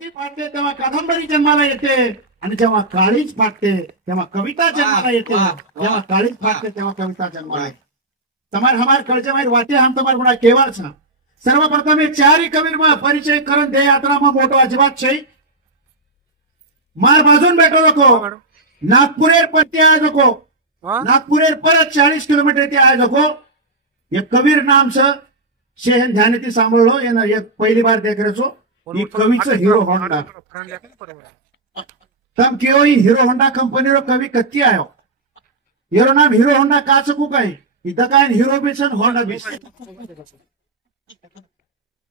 ती फाटते तेव्हा कादंबरी जन्माला येते आणि जेव्हा काळीच फाटते तेव्हा कविता जन्माला येते। जेव्हा काळीच फाटते तेव्हा कविता जन्माला येते। તમારે हमार कळचे माहिती वाटे हम તમારે गुणा केवळ છે। सर्वप्रथम એ ચારી કબીરમાં પરિચય કરણ દે યાત્રામાં મોટો અજવાત છે। मार बाजून बैठो नको नागपुरेर पत्ते आए नको नागपुरेर परत 40 किलोमीटर ते आए नको। ये कबीर नाम से शेहन ध्यान ती सांभळलो ये एक पहली बार देख रहे छो। ये कवीचं हिरो होंडा तम केओ हिरो होंडा कंपनी रो कवी कत्ती आयो येरो नाम हिरो होंडा का सकू काय इथं काय हिरो बिसन होंडा बिस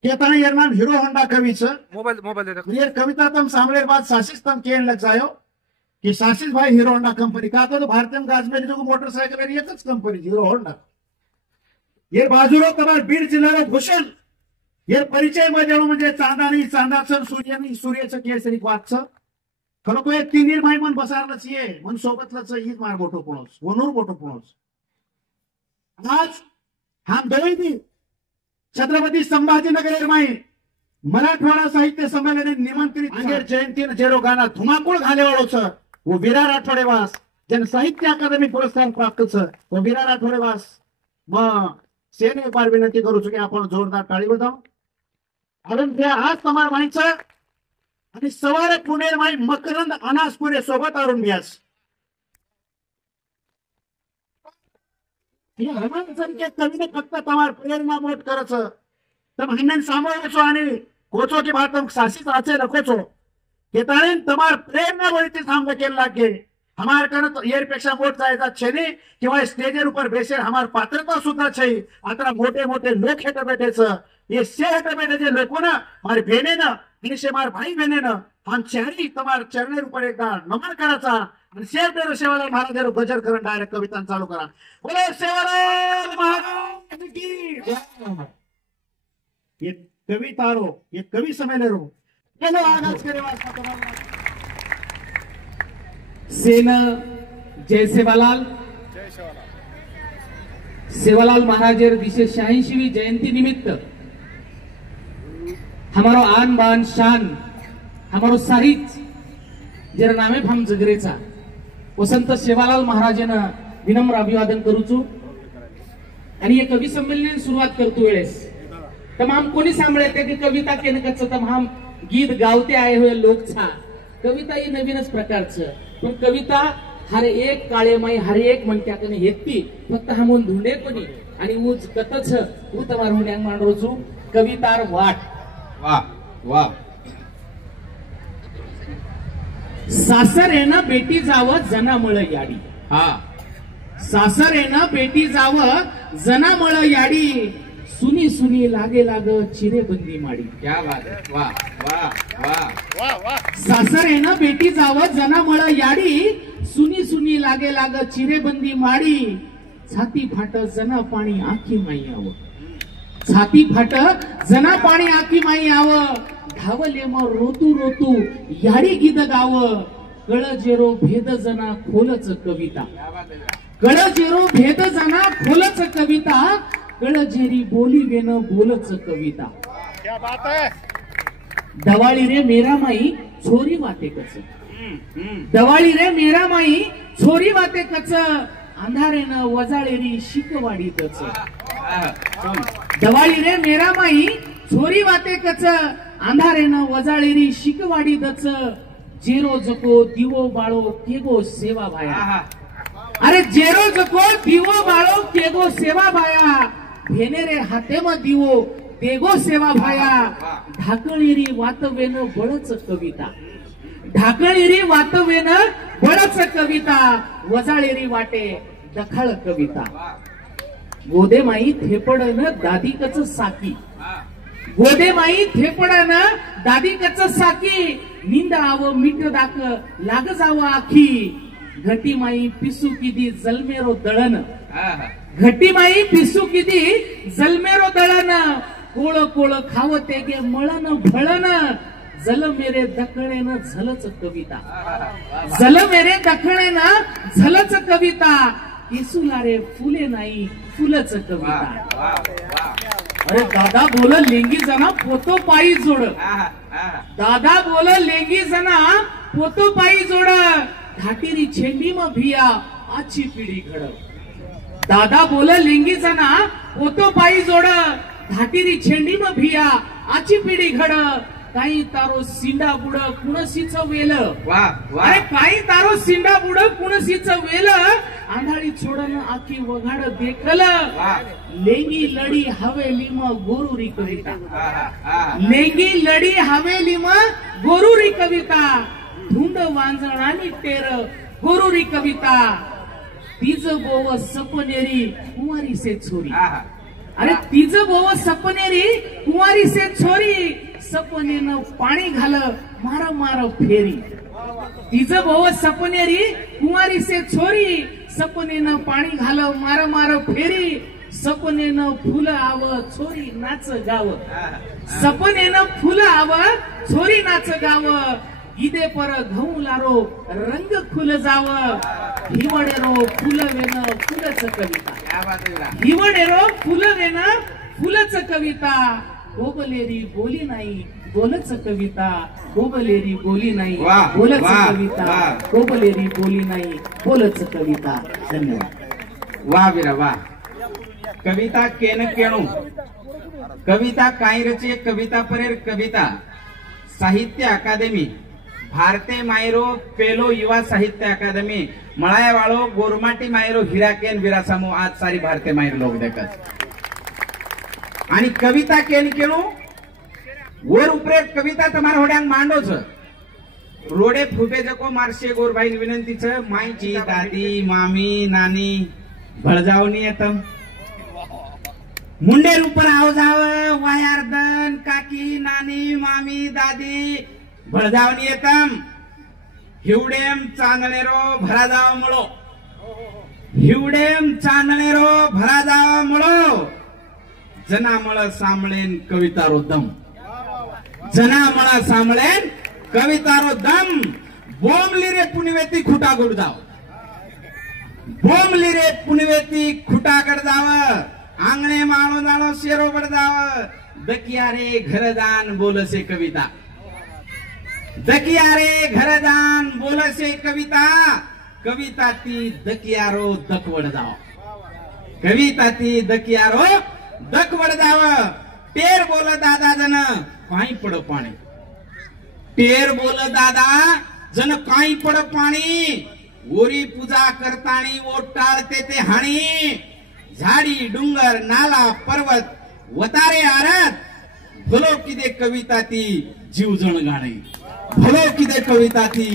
केतना येर नाम हिरो होंडा कवीचं मोबाइल ये कविता तम सांभळे बाद सासिस तम केन लग जायो कि सासिस भाई हिरो होंडा कंपनी का तो भारतीय गाज में जो मोटरसाइकिल है एकच कंपनी हिरो होंडा। ये बाजूरो तमार बीड जिल्ह्याला भूषण ये परिचय मध्ये म्हणजे चांदानी चांदाचं सूर्यानी सूर्याचं केसरी वाचचं खरो को एक तीन माई मन बसारलंच ये मन सोबतलंच हीच मार मोठो पुणोस वनूर मोठो पुणोस। आज हम दोन्ही छत्रपती संभाजीनगर माई मराठवाडा साहित्य संमेलन निमंत्रित अंगेर जयंती जेरो गाना धुमाकूळ घालेवाळो छ वो वीरा राठोडेवास जन साहित्य अकादमी पुरस्कार प्राप्त छ वो वीरा राठोडेवास मग सेने एक बार विनंती करू की आपण जोरदार टाळी वाजवा। अजून त्या आज तुम्हाला माहिती आणि सवारे पुणे माई मकरंद अनासपुरे सोबत अरुण व्यास कवीने फक्त तमार प्रेरणा मोठ करच तम हिंदन सांभाळायचो आणि कोचो की बात सासिस आचे रखोचो केताळे तमार प्रेरणा वळती सांग केला लागे हमार करत येर पेक्षा मोठ जायचा छेने किंवा स्टेजर ऊपर बेसेर हमार पात्रता सुद्धा छै। आता मोठे मोठे लोक हेट बैठेच ये से हेट बैठे जे लोक ना मार बहने ना आणि से मार भाई बहने ना हम चारी तमार चरणेर ऊपर एकदा नमन करायचा आणि शेर तेरो सेवालाल महाराज गजर करण डायरेक्ट कविता चालू करा। बोले सेवालाल महाराज की ये कवितारो ये कवि सम्मेलनो चलो आगाज करे वास्ता तुम्हाला सेन जय सेवालाल सेवालाल महाराजेर 286वीं जयंती निमित्त हमारो आन बान शान हमारो साहित्य जरा नामे हम जगरेचा वसंत सेवालाल महाराजेना विनम्र अभिवादन करूचू आणि या कवी संमेलन सुरुवात करतो वेळेस तमाम कोणी सांभाळते की कविता केन कच्च तमाम गीत गावते आहे हुए लोक छा कविता ही नवीनच प्रकारचं पण कविता हर एक काळेमाई हर एक म्हणत्या कने हेती फक्त हमून धुंडे कोणी आणि उज कतच उ तमार हुंड्यांग मांडरोचू कवितार वाट वाह वाह सासरेनं बेटी जावं जनामळ याडी हा सासरेनं बेटी जावं जनामळ याडी सुनी सुनी लागे लाग चिरेबंदी माडी क्या बात है वाह वाह वाह वाह वाह सासरेनं बेटी जावं जनामळ याडी सुनी सुनी लागे लाग चिरेबंदी माडी छाती फाट जना पाणी आखी माई आव छाती फाट जना पाणी आखी माई आव धावले मग रोतू रोतू याडी गीत गाव कळ जेरो भेद जना खोलच कविता कळ जेरो भेद जना खोलच कविता कळ जेरी बोली वेन बोलच कविता क्या बात है। दवाळी रे मेरा माई छोरी वाते कच दवाळी रे मेरा माई छोरी वाते कच अंधारेनं वजाळेरी शिकवाडी कच दवाळी रे मेरा माई छोरी वाते कच अंधारेनं वजाळेरी शिकवाडी दच जेरो जको दिवो बाळो केगो सेवा भाया अरे जेरो जको दिवो बाळो केगो सेवा भाया भेनेरे हाते म दिवो तेगो सेवा भाया ढाकळीरी वातवेन बळच कविता ढाकळीरी वातवेन बळच कविता वजाळेरी वाटे दखळ कविता गोदे माई थेपडन दादी कच साकी गोदे माई थेपडन दादी कच साकी निंद आव मीठ दाक लाग जाव आखी घटी माई पिसू किदी जलमेरो दळन घटी माई पिसू किदी जलमेरो दळन कोळ कोळ खावते गे मळन भळन जल मेरे दखणेन झलच कविता जल मेरे दखणेन झलच कविता इसुलारे फुले नाही फुलच कविता। अरे दादा बोल लेंगी जना पोतो पायी जोड. दादा बोल लेंगी जना पोतो पायी जोड. घाटीरी छेंडी म भिया आजची पिढी घड. दादा बोल लेंगी जना पोतो पायी जोड. घाटीरी छेंडी म भिया आजची पिढी घड. काही तारो सिंडा बुड कुणसीच वेल. अरे काही तारो सिंडा बुड कुणसीच वेल. आंधळी छोडन आखी वघाड देखल. लेंगी लढी हवेली म गोरुरी कविता. लेंगी लढी हवेली म गोरुरी कविता. धुंड वांजण आणि टेर गोरुरी कविता. तीज बोव सपनेरी कुंवारी से छोरी. अरे तीज बोव सपनेरी कुंवारी से छोरी. सपनेनं पाणी घाल मार मार फेरी. तीज बोव सपनेरी कुंवारी से छोरी. सपनेनं पाणी घाल मार मार फेरी. सपनेनं फुलं आव छोरी नाच गाव. सपनेनं फुलं आव छोरी नाच गाव. ईदे पर घऊ लारो रंग खुल जाव. हिवडेरो फुलवेन फुलच कविता. हिवडेरो फुलवेन फुलच कविता. गोबलेरी बोली नाही बोलच कविता. गोबलेरी बोली नाही बोलच कविता. गोबलेरी बोली नाही बोलच कविता. धन्यवाद. वा वीरा वा. कविता केन केणू. कविता काय रचे कविता परेर कविता. साहित्य अकादमी भारते मायरो पेलो युवा साहित्य अकादमी मळाया वाळो गोरमाटी मायरो हिराकेन विरासामो आज सारी भारते मायर लोक देखत. आणि कविता केन केणू वर उपरे कविता तुम्हारा होड्यांग मांडो छ. रोडे फुटे जको मारशे गोरबाई विनंतीच. माईची दादी मामी नानी भळजावणी येतम. मुंडेर ऊपर आव जाव वायार्दन काकी नानी मामी दादी भळजावणी येतम. हिवडेम चांदणेरो भरा जाव मुळो. हिवडेम चांदणेरो भरा जाव मुळो. जनामळ सांभळेन कवितारो दम. जनामळ सांभळेन कवितारो दम. बोमली रे पुण्यवेती खुटा गुड जाव. बोमली रे पुण्यवेती खुटा कड जाव. आंगणे माणो जाणो शेरो बड जाव. दकिया रे घरदान बोलसे कविता. दकिया रे घरदान बोलसे कविता. कविता ती दकियारो दकवड जाव. कविता ती दकियारो दकवड जाव. टेर बोल दादा जन काही पड पाणी. टेर बोल दादा जन काही पड पाणी. ओरी पूजा करतानी ओटाळते ते हाणी. झाडी डुंगर नाला पर्वत वतारे आरत. भलो किदे कविता ती जीव जण गाणी. भलो किदे कविता ती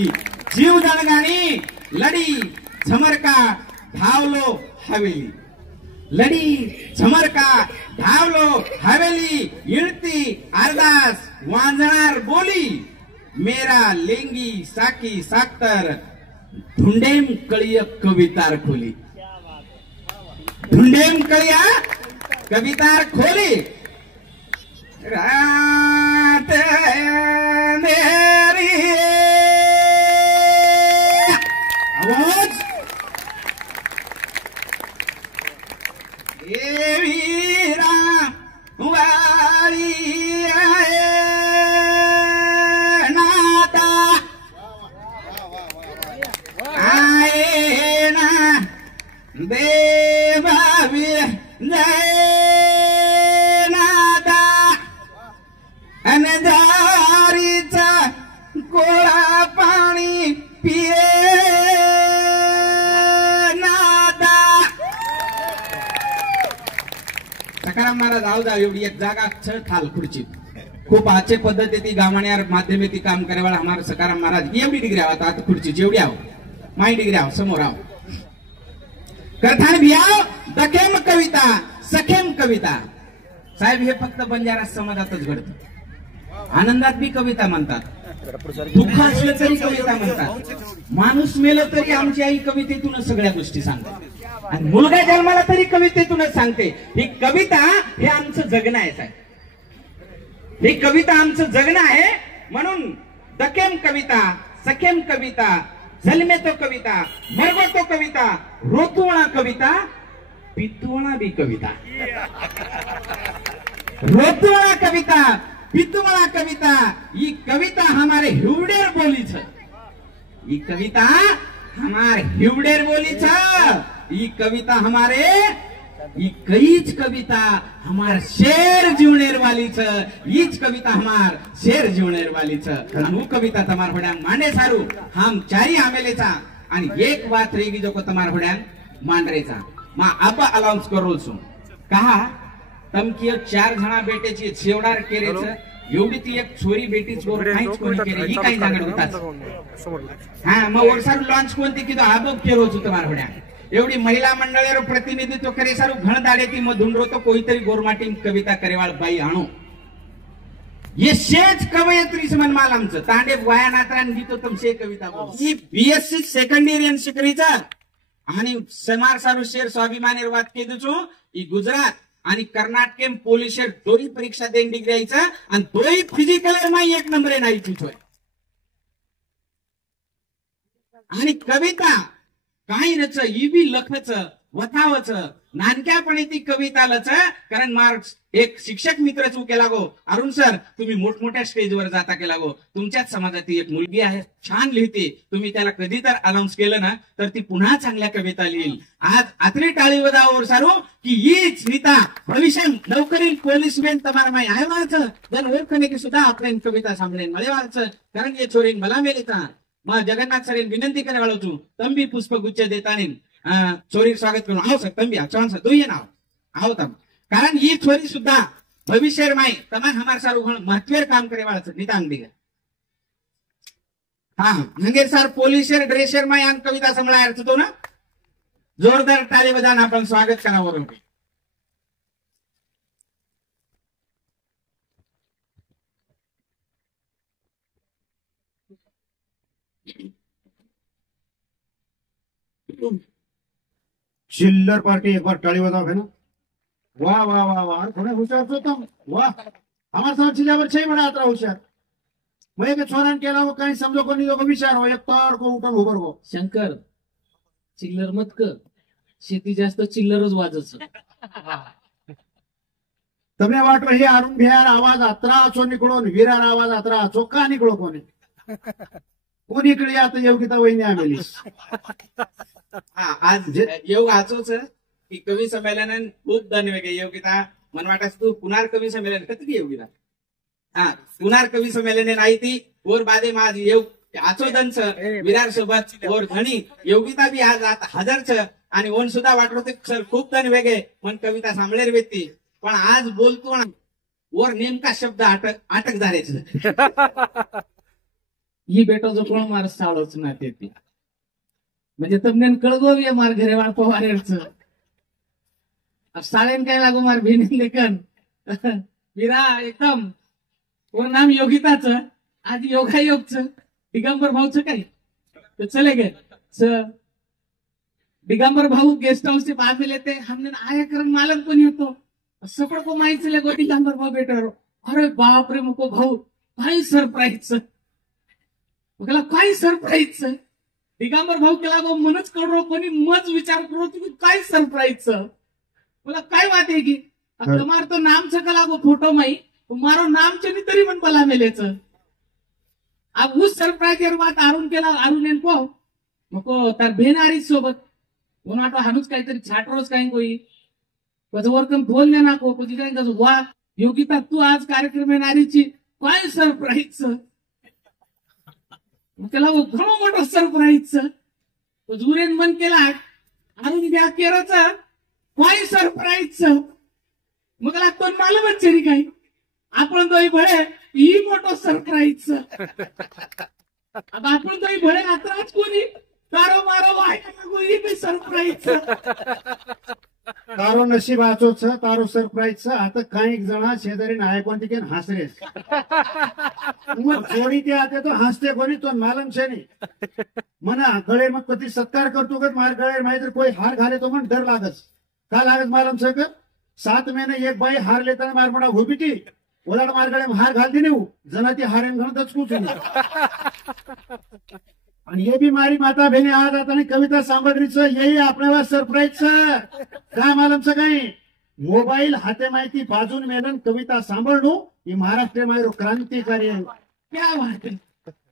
जीव जण गाणी. लडी झमरका धावलो हवेली. लडी झमरका धावलो हवेली. इळती अरदास वांजणार बोली. मेरा लेंगी साकी साक्तर धुंडेम कळिय कवितार खोली. धुंडेम कळिया कवितार खोली. रात मेरी आवाज वीरा वाली नाता आए ना देवावी जय नादा. अनजारीचा कोळा पाणी पिये नादा. सकाराम महाराज आव जाव एवढी एक जागा छळ थाल खुर्ची. खूप आचे पद्धती ती गावण्यार माध्यमे ती काम करेवाळा हमार सकाराम महाराज एवढी डिग्री आवात आता खुर्ची जेवढी आव माई डिग्री आव समोर आव. कथान भियाव दखेम कविता सखेम कविता. साहेब हे फक्त बंजारा समाजातच घडतं. आनंदात बी कविता म्हणतात. दुःख असलं तरी कविता म्हणतात. माणूस मेलं तरी आमची आई कवितेतून सगळ्या गोष्टी सांगते. आणि मुलगा जन्माला तरी कवितेतूनच सांगते. ही कविता हे आमचं जगणं आहे साहेब. ही कविता आमचं जगणं आहे. म्हणून दखेम कविता सखेम कविता जन्मे तो कविता मरगो तो कविता रोतुवणा कविता पितुवणा बी कविता. रोतवाळा कविता पितवाळा कविता ये कविता हमारे हिवडेर बोली छ ये कविता हमारे हिवडेर बोली छ ये कविता हमारे ये कईच कविता हमार शेर जीवनेर वाली छ ईच कविता हमार शेर जीवनेर वाली छ आणि वो कविता तमार होड्यां मांडे सारू हम चारी आमेलेचा आणि एक बात रेगी जो को तमार होड्यां मांडरेचा मा आपा अलाउंस करू छु कहा तमकी 4 जणा बेटेची शेवडार केरेच एवढी ती एक छोरी बेटीच वर काहीच कोणी केले ही काही जागड होताच हा मग वर्षार लॉन्च कोणती किदो आबो केरो छु तमार होड्यां एवढी महिला मंडळेर प्रतिनिधित्व करे सारू घण दाडे ती मधुंडरो तो कोईतरी गोरमाटी कविता करेवाळ बाई आणो ये शेज कवयत्री समन मालमच तांडे वायानात्रान गीतो तुमसे कविता ही बीएससी सेकंड इयर एन शिकरीचा आणि समार सारू शेर स्वाभिमानीर वात केदुचो ई गुजरात आणि कर्नाटके पोलिशेर दोरी परीक्षा देन डिग्रीचा आणि दोई फिजिकल मा एक नंबर नाही तुझोय आणि कविता काही रच इबी लखच वथावच नानक्यापणे ती कविता लच कारण मार एक शिक्षक मित्र चू केला गो अरुण सर तुम्ही मोठमोठ्या स्टेजवर जाता केला गो तुमच्याच समाजातील एक मुलगी आहे छान लिहिते तुम्ही त्याला कधी तर अनाउन्स केलं ना तर ती पुन्हा चांगल्या कविता लिहिल आज आतरी टाळी वदावर सारू की हीच नीता भविष्य नौकरी पोलीसमॅन तमार माय आहे वाच जन ओळखणे की सुद्धा आपल्या कविता सांभळेन मळे वाच कारण ये छोरीन मला मेलेता मा जगन्नाथ सर विनंती करे वाळो तू तंबी पुष्पगुच्छ देतानी छोरी स्वागत करून आओ सर तंबी चौहान सर दुई नाव आओ तम कारण ही छोरी सुद्धा भविष्य माई तमाम हमार सारू महत्वेर काम करे वाळा नितांग दिगा हा हंगेर सर पोलिशर ड्रेसर माई आन कविता संभळाय तो ना जोरदार टाळी बजावून आपण स्वागत करावं चिल्लर पार्टी एक बार टाड़ी बजाओ है ना वाह वाह वाह वाह थोड़े होशियार तो तुम वाह हमारे साथ चिल्लावर छह बड़ा आतरा होशियार मैं के छोरान के अलावा कहीं समझो को नहीं को विचार हो एक तार को उठल उभर को शंकर चिल्लर मत कर शेती जास्त चिल्लरच वाजच તમને વાટ રહી અરુણ ભિયાર આવાજ આતરા છો નીકળો ને વીરાર આવાજ આતરા છો કા નીકળો કોને कोण इकडे आता योगिता वहिनी आमेली आज योग आचोच की कवी संमेलन खूप दन वेगळे योगिता मन वाटस तू पुनार कवी संमेलन कधी योगिता हा पुनार कवी संमेलन नाही ती वर बादे माझ योग आचो दनच विरार सोबत वर धणी योगिता बी आज हजर छ आणि ओन सुद्धा वाटलो ते सर खूप दन वेगळे मन कविता सांभळेर व्यक्ती पण आज बोलतो वर नेमका शब्द अटक झालेच ही बेटो जो कोण मार साळोच ना ते म्हणजे તમને કળગોવીએ માર ઘરે વાળ પવારેર છે આ સાળેન काय लागो मार बेनीन लेखन वीरा एकदम वर नाम योगिता छ आज योगा योग छ दिगंबर भाऊ छ काय तो चले गए स दिगंबर भाऊ गेस्ट हाउस से बाद में लेते हमने आया करन मालूम को नहीं होतो सपड़ को माहित चले गो दिगंबर भाऊ बेटर अरे बाप रे मको भाऊ काय सरप्राईज छ मला काय सरप्राईज छ दिगंबर भाऊ केला गो मनच करो कोणी मज विचार करो तुम्ही काय सरप्राईज छ मला काय वाट है की तुम्हार तो नाम छ कला गो फोटो माई मारो नाम छ तरी मन बला मेलेच अब उस सरप्राईज वर बात अरुण केला अरुण ने को मको तार बेनारी सोबत कोणा तो हानुच काहीतरी छाटरोच काही कोई पजवर कम बोलने ना को कुछ जाएगा वाह योगिता तू आज कार्यक्रम में नारीची काय सरप्राईज छ त्याला घणो मोठो सरप्राईज तो जुरेन मन केला अरुण ब्या केराचा काय सरप्राईज मग लागतो मालूमच तरी काय आपण दोई भळे ही मोठो सरप्राईज आता आपण दोई भळे आत्राच कोणी तारो मारो वायका ही बी सरप्राईज तारो नशीब आचो छ तारो सरप्राईज छ आता काही जण शेजारी नायकोंती के हसरे मग जोडी ते आते तो हसते कोणी तो मालम छे नहीं मना गळे मग कधी सत्कार करतो का मार गळे माहिती कोई हार घाले तो मन डर लागस का लागत मालम छ कर 7 महीने एक बाई हार लेताना मार म्हणा होबी ती ओलाड मार गळे हार घालती नेऊ जना ती हारेन घण दचकूच आणि ये भी मारी माता बहने आज आता नहीं कविता सांभळरीच यही आपल्याला सरप्राईज छ काय मालम छ काही मोबाईल हाते माहिती बाजून मेलन कविता सांभळणू ही महाराष्ट्र मायरो क्रांतिकारी आहे. क्या बात है.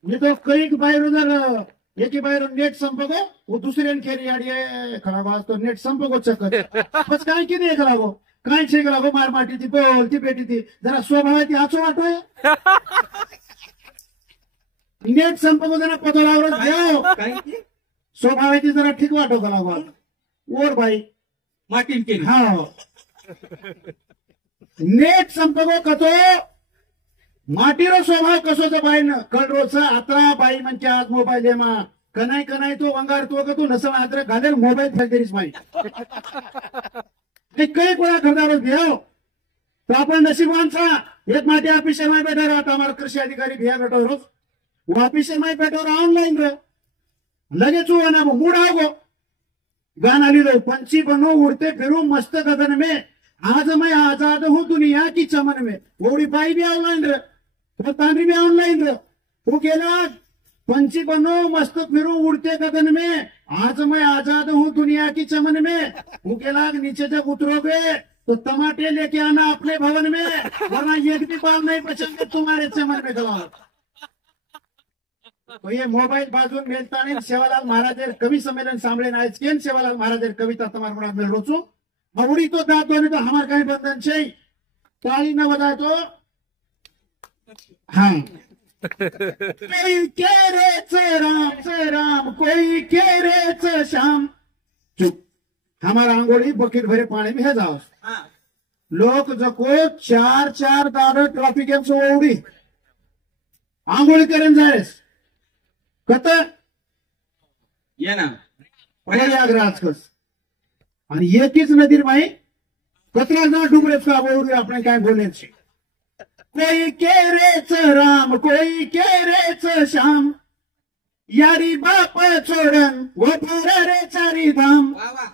मी तो कैक बाहेर जर एकी बाहेर नेट संपगो वो दुसरे खेरी आडी खराब असतो नेट संपगो चक्कर बस काय किती एक लागो काय छे लागो मार माटी ती बोल ती पेटी ती जरा स्वभाव आहे ती आचो वाटोय नेट संपगो जरा पतो लागलो देव काय की स्वभाव आहे ती जरा ठीक वाटो का लागो ओर भाई माटीन केली हा नेट संपगो कतो माटीरो स्वभाव कसोच बाई न कळरोच आत्रा बाई म्हणजे आज मोबाईल एमा कनाय कनाय तो वंगार तो का तू नसण आद्र घालेल मोबाईल फेकरीच माई ते काही कोणा खरदारो देव तो आपण नशीबवानचा एक माटी ऑफिसर में बैठा रहा था हमारा कृषि अधिकारी भैया बैठो रोज वो ऑफिसर में बैठो रहा ऑनलाइन रह लगे चू ना वो मूड आओ गाना ली लो पंछी बनो उड़ते फिरूं मस्त गगन में आज मैं आजाद हूं दुनिया की चमन में वोड़ी बाई भी ऑनलाइन रह तो तांड्री भी ऑनलाइन रह वो केला पंछी बनो मस्त फिरूं उड़ते गगन में आज मैं आजाद हूं दुनिया की चमन में वो केला नीचे जब उतरोगे तो टमाटे लेके आना अपने भवन में वरना एक भी बाल नहीं बचेंगे तुम्हारे चमन में गवाओ. तो ये मोबाइल बाजून मेलता नहीं सेवालाल महाराजेर कवि सम्मेलन सांभळे आज केन सेवालाल महाराजेर कविता तुम्हारे मुराद में रोचू मवड़ी तो दात दोने तो हमार कहीं बंधन छे ताली न बजाए तो हाँ कोई कह रे राम कोई कह रे श्याम चुप हमारा आंगोली बकेट भरे पानी में है जाओ लोग जको 4 दार ट्रॉफिक गेम से ओढी आंघोळी करेन जायस कत ये ना प्रयागराज कस आणि एकीच नदीर माई कचरा ना डुबरेच का ओढी आपण काय बोलायचे कोई केरेच राम कोई केरेच श्याम यारी बाप छोडन वो रे चारी धाम वा वा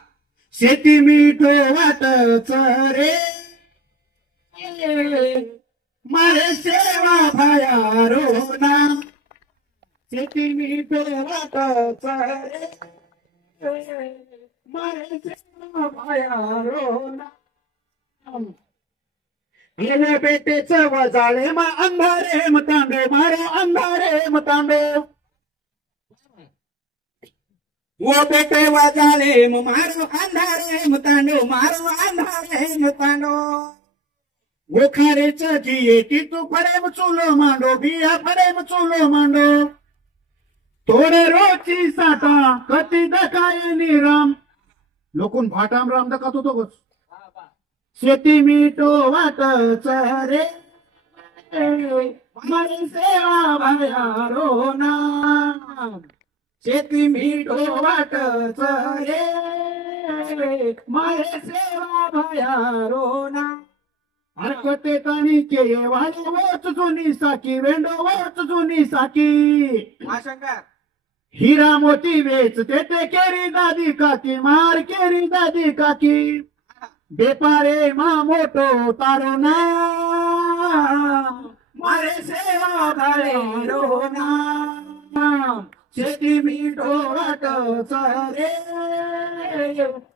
शेती मीठो वाटच रे मारे सेवा भायारो नाम शेती मीठो वाटच रे मारे सेवा भायारो नाम येणे बेटेच वजाळे मा अंधारे मतांडे मारो अंधारे मतांडे वो बेटे वाजाले मारो अंधारे मतांडो मारो अंधारे मतांडो वो खारेच जिये की तू फरेम चुलो मांडो बिया फरेम चुलो मांडो तोरे रोची साठा कती दकाय निराम लोकून भाटाम राम दकातो तो गोच शेती मीठो वाटच रे मारी सेवा भायारो नाम शेती मीठो वाटच रे मारे सेवा भायारो नाम हरकते तानी के वाले वोच जुनी साकी वेंडो वोच जुनी साकी माशंकर हीरा मोती वेचते ते केरी दादी काकी मार केरी दादी काकी बेपारे मा मोटो तारो नाम मारे सेवा भायारो नाम शेती मीठो वाटच रे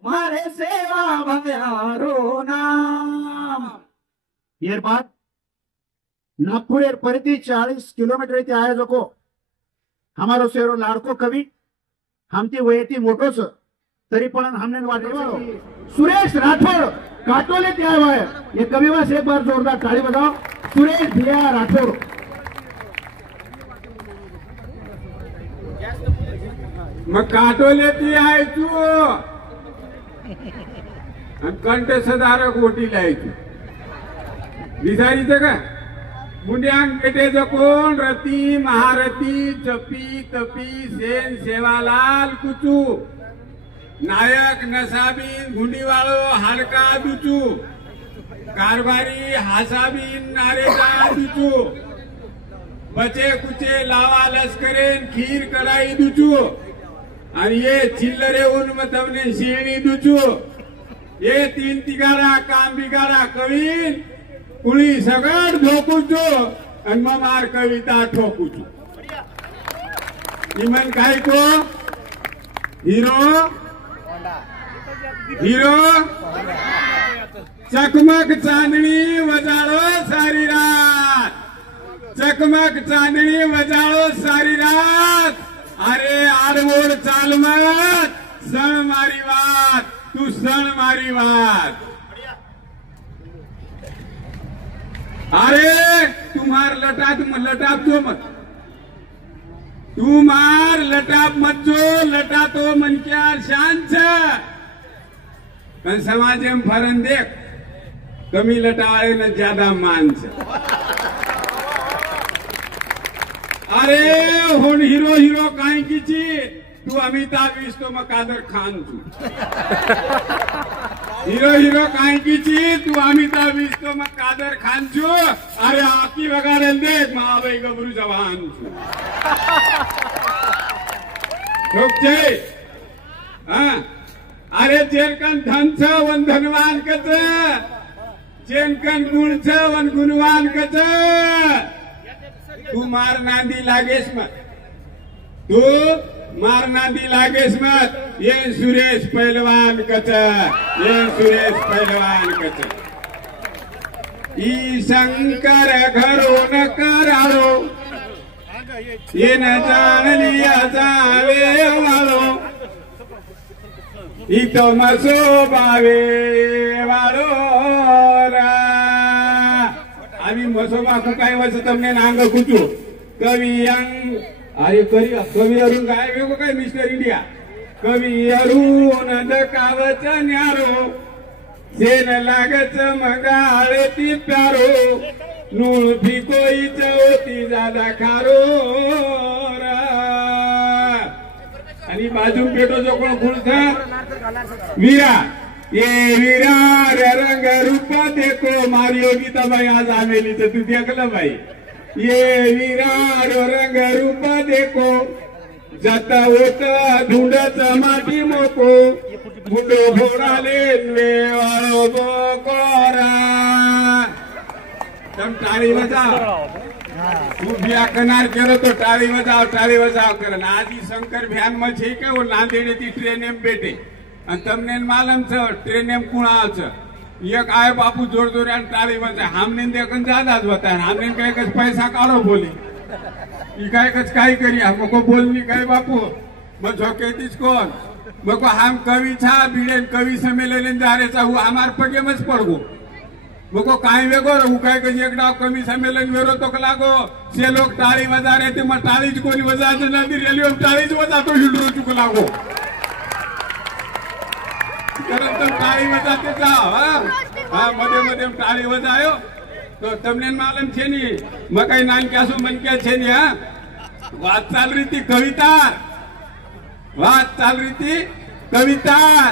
मारे सेवा भायारो नाम ये बात नागपुर एर परिधि 40 किलोमीटर इथे आयोजको हमारो शेरो लाडको कवि हमती वयती मोठोच तरी पण हमने वाटलो सुरेश राठौड़ काटोले ते आयो है ये कवि बस एक बार जोरदार ताली बजाओ सुरेश भैया राठौड़ मग काटोले ती आहे तू कंठ सदारक ओटी लायची विचारीचं का मुंड्यांग पेटेच कोण रती महारथी चपी तपी सेन सेवालाल कुचू नायक नसाबीन गुंडीवाळो हाडका दुचू कारभारी हासाबीन नारेगा दुचू बचे कुचे लावा लष्करेन खीर कडाई दुचू आणि ये चिल्लरे उन मतमने शेणी दुचू ये 3 तिगारा काम बिगारा कवीन कुळी सगळ धोकुचो आणि मग मार कविता ठोकुचो इमन काय को हीरो हीरो चकमक चांदणी वजाळो सारी रात, चकमक चांदणी वजाळो सारी रात. अरे आडवोड चाल मत, सण मारी वात, तू सण मारी वात. अरे तुम्हार लटाप जो मत, तू मार लटाप मत जो लटा तो मन क्या शांत पण समाज में फरन देख कमी लटाए न ज्यादा मांस. अरे हुन हीरो हीरो काई कीची तू अमिताभ विस्तो मग कादर खान तू हीरो हीरो काई कीची तू अमिताभ विस्तो मग कादर खान छू. अरे आकी वगाडेल देख महाबाई गबरू जवान छू. अरे जेनकन धन छ वन धनवान कच, जेनकन गुण छ वन गुणवान कच. तू मार नांदी लागेस मत, तू मार नांदी लागेस मत. ये सुरेश पहलवान कच, ये सुरेश पहलवान कच. ई शंकर घरो न करारो, ये न जान लिया जावे वालो. ई तो मसो बावे वालो रा. आम्ही मसोबा काय वाच तमने नांग कुचू कवी अंग. अरे कवी अरुण काय वेगो काय मिस्टर इंडिया. कवी अरुण दकावच न्यारो, सेन लागच मगाळे ती प्यारो. नूळ फिकोई चौती जादा खारो रा. आणि बाजू पेटो जो कोण खुलता वीरा, ये वीरा रंग रूप देखो. मारी योगिता बाई आज आमेली तर तू देखलं बाई. ये वीरा रंग रूप देखो, जाता होत धुंडच माटी मोको. मुंडो घोडाले वाळो बोकोरा. तम टाळी बजाव, तू बिया कनार केलो तो टाळी बजाव कर. आजी शंकर भ्यान में छे के वो नांदेड़ थी ट्रेन में बेटे અને તમને માલમ છે ટ્રેન એમ કુણા છે. એક આય બાપુ જોર જોર टाळी बजा. हमने देखन ज्यादा बताया, हमने कहे पैसा काढो बोली. काय करी हमको बोलनी काय बापू मग झोकेतीच कोण मग हम कवी छा भिडेन कवी संमेलन जारेचा हूँ हमार पगे मच पडगो. मग काय वेगो रू काय एक डाव कमी संमेलन वेरो तो लागो. से लोक टाळी बजा रे ते मग टाळीच कोणी बजायचं नाही, रेल्वे टाळीच बजातो हिंडरो चुक लागो. टाळी बजाते जाओ. हाँ मधे मधे टाळी बजायो तो तमने मालूम छे नी मैं कई नान क्या सो मन क्या छे नी. हाँ बात चाल रही थी कवितार, बात चाल रही थी कवितार.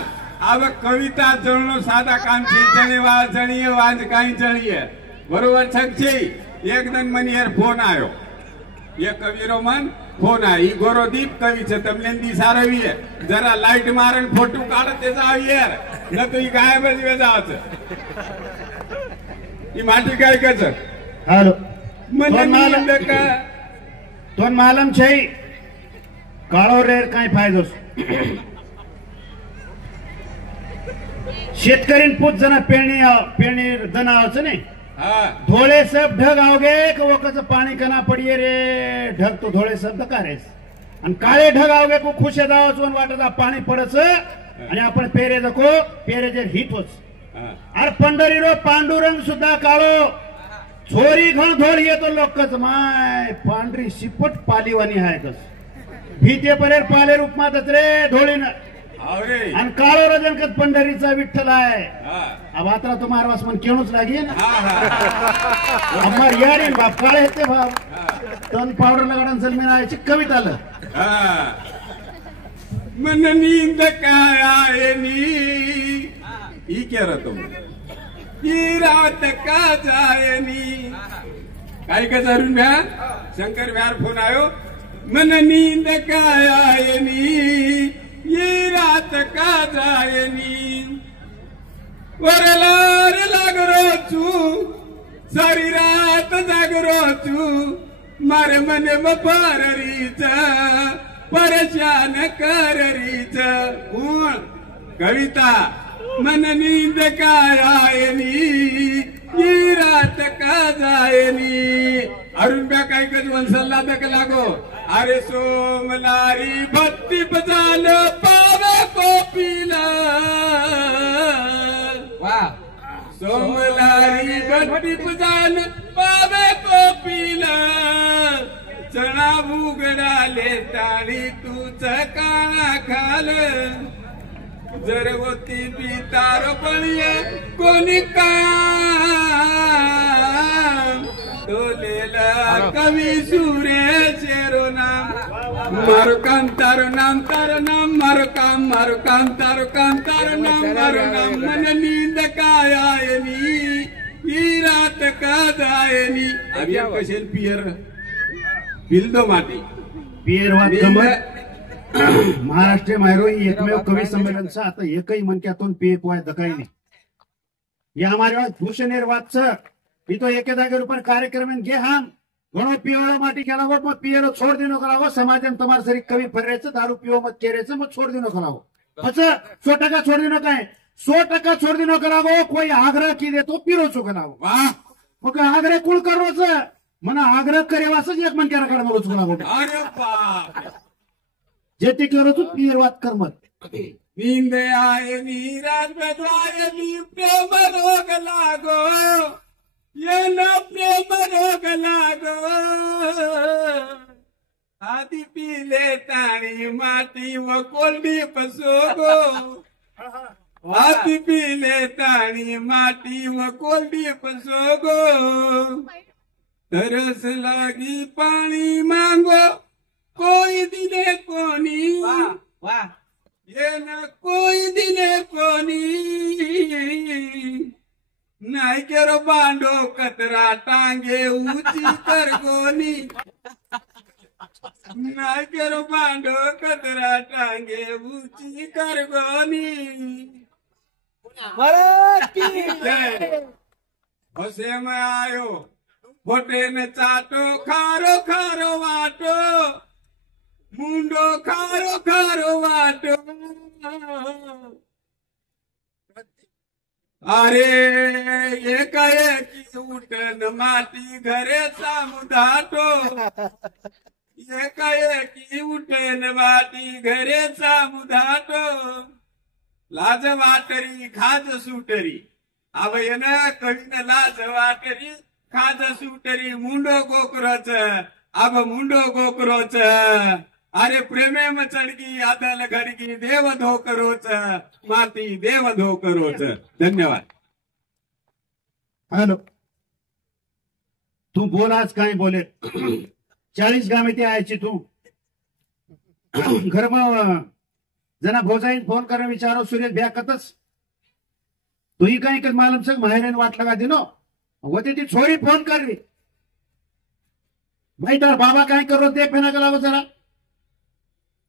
अब कविता जणनो सादा काम छे, जणे वा जणीए वाज काई जणीए बरोबर छक छे. एक दिन मनी यार फोन आयो, ये कविरो मन फोन आई. गोरोदीप कवि छे तमने दिशा रवी है. जरा लाइट मारन फोटो काढते जाव यार न तो काय बजवे जावच. ई माटी काय कच हेलो મને तो मालूम छे काळो रेर काय फायदो. शेतकरीन पूछ जना पेरणी जनावच ने धोळे सब ढग आवगे वकच पाणी कना पडिये रे. ढग तो धोळे सब दकारेस आणि काळे ढग आवगे को खुशे जावच वन वाटता पाणी पडच आणि आपण पेरे जको पेरे जे हित होच. अरे पंढरीरो पांडुरंग सुद्धा काळो छोरी घण धोळ येतो लोकच माय पांढरी शिपट पालीवानी हाय कस. भीते परेर पाले रूपमातच रे धोळीन. आणि काळो रजनकत पंढरीचा विठ्ठल आहे. अब आता तो मारवास मन केणूच लागेल. अमर यार बाप काळे ते भाव तन पावडर लगाडन जलमेन आयची कविता आलं. मन नींद काय आयनी ई केर तो ही रात का जायनी. काय का जरून भ्या शंकर भ्यार फोन आयो. मन नींद काय आयनी ये रात का जायनी. वरलार लागरो चू सारी रात जागरो चू. मारे मन मपारीच परेशान कररीच. कोण कविता मन नींद काय आयनी ही रात का जायनी अरुण ब्या काय कच वंसला दक लागो अरे सोमलारी भक्ती बजाल पावे कोपिला वाह सोमलारी भक्ती बजाल पावे कोपिला चणा उघडाले ताळी तूच काना खाल जरवती पितार बळीये कोणी का तोलेला कवी सूर्य शेरो नाम मारो काम तारो नाम मारो काम तारो नाम मारो नाम मन नींद काय आयनी ही रात का जायनी अभी कशेल पियर पिलदो माटी पियर वाद कमर महाराष्ट्र मायरोई एकमेव कवी संमेलनचा आता एकही मनक्यातून पीएफ वाय दकाई नाही या हमारे भूषणेर वाद तो एके जागेवर पण कार्यक्रम घे हान घणो पिवळा माटी खेळावो मग पियरो छोड़ दिनो करावो समाजन तुम्हारे सरी कवी फर्याचं दारू पिवो मत केरेचं मग छोड़ दिनो करावो अच्छा 100% छोड़ दिनो काय 100% छोड़ दिनो करावो कोई आग्रह की दे तो पिरो चो करावो वाह मग आग्रह कुळ करवोच मना आग्रह करेवासच एक मन केरा काढ मग करावो अरे बाप जे ते करो तू पियर वाद कर मत नींद आए नीराज बदवाए नी प्रेम रोग लागो ये न प्रेम रोग लागो आदि पीले ताणी माटी व कोल्डी पसोगो आदि पीले ताणी माटी व कोल्डी पसोगो तरस लागी पानी मांगो कोई दिले कोनी वाह ये न कोई दिले कोनी नाही केरो बांडो कतरा टांगे ऊंची करगोनी नाही केरो बांडो कतरा टांगे ऊंची करगोनी होसे में आयो फोटे ने चाटो खारो खारो वाटो मुंडो खारो खारो वाटो अरे एकाएकी उठन माटी घरे सामुदाटो एकाएकी उठन माटी घरे सामुदाटो लाज वाटरी खाज सुटरी आवयन कवीन लाज वाटरी खाज सुटरी मुंडो गोकरोच अब मुंडो गोकरोच अरे प्रेमे चढगी आदल घडगी देव धोकरोच माती देव धोकरोच धन्यवाद हॅलो तू बोल आज काय बोले 40 गाव ते आयची तू घर में जना भोजाईन फोन कर विचारो सुरेश भ्याकतच तू ही काही कर मालूम सग माहेरन वाट लगा दिनो होती ती छोरी फोन कर रही भाई तार बाबा काय करो देख फेना गलावो जरा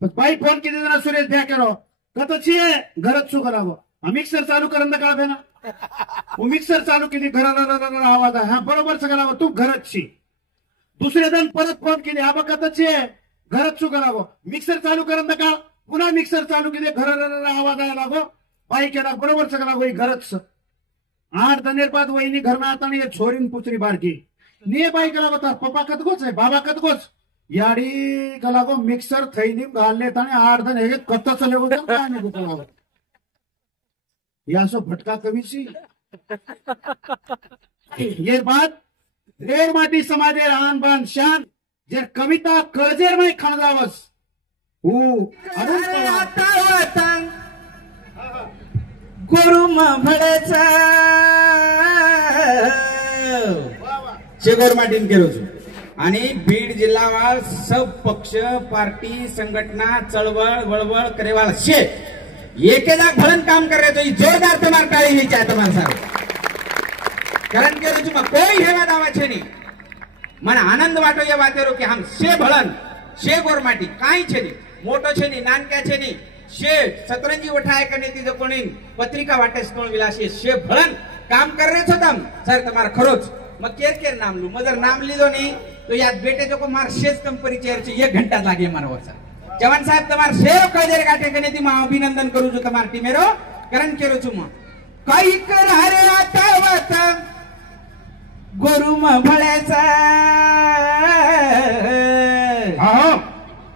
भाई फोन किती जरा सुरेश भ्या करो कतची घरात सु करावं मिक्सर चालू करन का फेना वो मिक्सर चालू केली घराला आवाज आहे हा बरोबर करावं तू घरात शी दुसरे दिन परत फोन केली हा कतची घरात सु करावं मिक्सर चालू करन का पुन्हा मिक्सर चालू केली घराला आवाज आहे लागो बाई केला बरोबर करावं घरच 8 दनेर बाद वहिनी घरमा आता आणि छोरीन पुचरी बारकी ने बाई करावं तर पप्पा कतगोच आहे बाबा कतगोच याडी गलागो मिक्सर थैनी घालले आणि 8 दन हे कत्त चले काय नाही करावं या सो फटका कवीची ये बात रेर माटी समाजेर आन बान शान जे कविता कळजेर माई खांदावस अरुण पवार गुरु म्हणचा शेगोर माटीन केलो છું आणि बीड जिल्हावाळ सब पक्ष पार्टी संघटना चळवळ वळवळ करेवाळ छे एके जाग भलन काम कर रहे तो जोरदार तुम्हार ताली नहीं चाहे तुम्हारे साथ कारण के रुचि कोई हेवा दावा छे नहीं मन आनंद वाटो ये वातेरो कि हम शे भलन शे गोरमाटी काई छे नहीं मोटो छे नहीं नानक्या छे नहीं शे सतरंजी उठाए करने ती जो कोणी पत्रिका वाटे स्थळ विलासी शे भलन काम कर रहे छो तम सर तुम्हारा खरोच मग केर केर नाम लू मगर नाम लीधो नहीं तो याद बेटे जो को मार शेष कंपनी चेयर छे 1 घंटा लागे मारो वर्षा जवान साहब तुम्हार शेर कळजेर गाठे करने ती मैं अभिनंदन करू जो तुम्हार टीमेरो करण केरो चुमा काही करा रे आतावत गोरुम भळ्याचा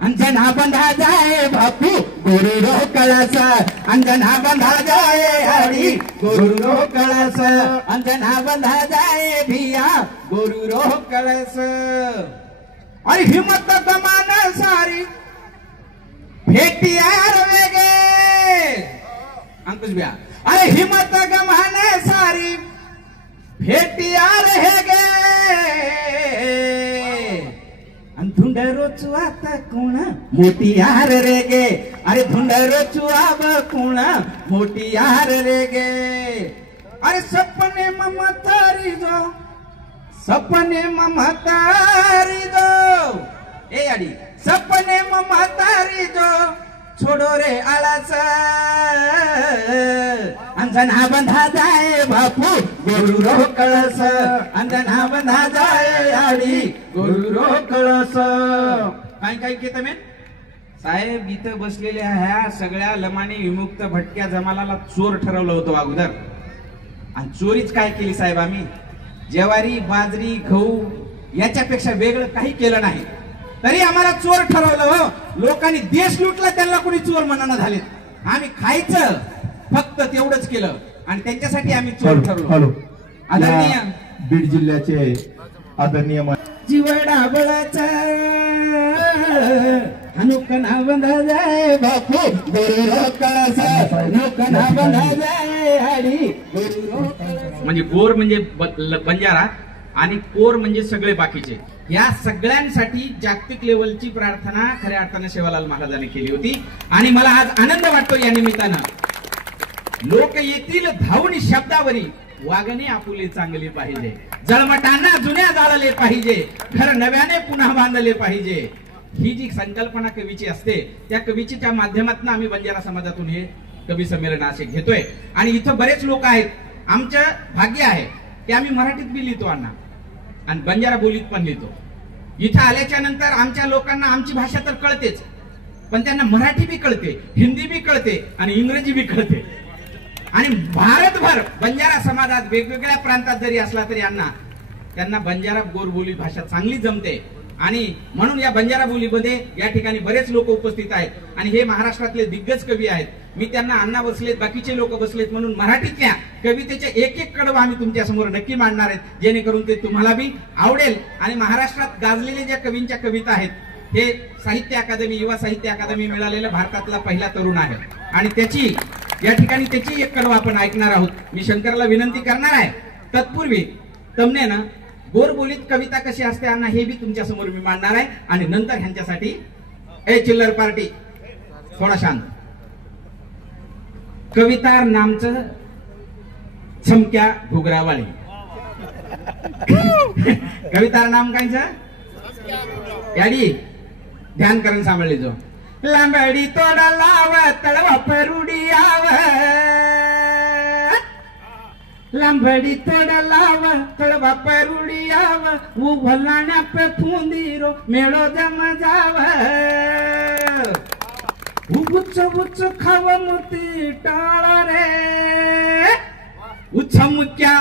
अंजना बंधा जाए बापू गोरु रोकळाचा अंजना बंधा जाए हरी गोरु रोकळाचा अंजना बंधा जाए भिया गोरु रोकळाचा अरे हिम्मत कमान सारी भेटियार वेगे अंकुश भैया अरे हिम्मत कमान सारी भेटियार है गे धुंडरो चुआता कोण मोटियार रे गे अरे धुंडरो चुआब कोण मोटियार रे गे अरे सपने ममतारी जो सपने ममतारी जो ए अडी सपने ममतारी जो छोडो रे आळाचा अंजना बंधा जाए बापू गोरु रोकळस अंजना बंधा जाए आडी गोरु रोकळस काय काय की तुम्ही साहेब इथं बसलेल्या ह्या सगळ्या लमानी विमुक्त भटक्या जमालाला चोर ठरवलं होतं अगोदर आणि चोरीच काय केली साहेब आम्ही ज्वारी बाजरी गहू याच्यापेक्षा वेगळं काही केलं नाही तरी आम्हाला चोर ठरवलं हो लोकांनी देश लुटला त्यांना कोणी चोर म्हणणं झालेत आम्ही खायचं फक्त तेवढंच केलं आणि त्यांच्यासाठी आम्ही चोर ठरलो आदरणीय बीड जिल्ह्याचे आदरणीय जीवडा बळाचा अनुकना बंधा जाए बापू गोरु रोकळाचा अनुकना बंधा जाए हरी गोरु रोकळाचा म्हणजे गोर म्हणजे बंजारा आणि कोर म्हणजे सगळे बाकीचे या सगळ्यांसाठी जागतिक लेवलची प्रार्थना खऱ्या अर्थाने सेवालाल महाराजांनी केली होती आणि मला आज आनंद वाटतो या निमित्तानं लोक येतील धावणी शब्दावरी वागणे आपुले चांगले पाहिजे जळमटांना जुन्या जाळले पाहिजे घर नव्याने पुन्हा बांधले पाहिजे ही जी संकल्पना कवीची असते त्या कवीच्या माध्यमातून आम्ही बंजारा समाजातून हे कवी संमेलन असे घेतोय आणि इथं बरेच लोक आहेत आमचं भाग्य आहे की आम्ही मराठीत बी लिहितो अण्णा आणि बंजारा बोलीत पण लिहितो इथं आल्याच्या नंतर आमच्या लोकांना आमची भाषा तर कळतेच पण त्यांना मराठी बी कळते हिंदी बी कळते आणि इंग्रजी बी कळते आणि भारतभर बंजारा समाजात वेगवेगळ्या प्रांतात जरी असला तरी अण्णा त्यांना बंजारा गोरबोली भाषा चांगली जमते आणि म्हणून या बंजारा बोलीमध्ये या ठिकाणी बरेच लोक उपस्थित आहेत आणि हे महाराष्ट्रातले दिग्गज कवी आहेत मी त्यांना अण्णा बसलेत बाकीचे लोक बसलेत म्हणून मराठीतल्या कवितेचे एक एक कडवं आम्ही तुमच्या समोर नक्की मांडणार आहेत जेणेकरून ते तुम्हाला बी आवडेल आणि महाराष्ट्रात गाजलेले ज्या कवींच्या कविता आहेत हे साहित्य अकादमी युवा साहित्य अकादमी मिळालेला भारतातला पहिला तरुण आहे आणि त्याची या ठिकाणी त्याची एक कडवं आपण ऐकणार आहोत मी शंकरला विनंती करणार आहे तत्पूर्वी तमने ना गोरबोलीत कविता कशी असते अण्णा हे बी तुमच्या समोर मी मांडणार आहे आणि नंतर ह्यांच्यासाठी ए चिल्लर पार्टी थोडा शांत कवितार नामचं छमक्या घुगरावाळी कवितार नाम कायचं याडी ध्यान करून सांभाळली जो लांबडी तोडा लाव तळवा परुडी आव लांबडी तोडा लाव तळवा परुडी आव उभलाण्या पे फुंदीरो मेळो जम जाव उच्च उच्च खाव मुती टाळ रे उच्च मुक्या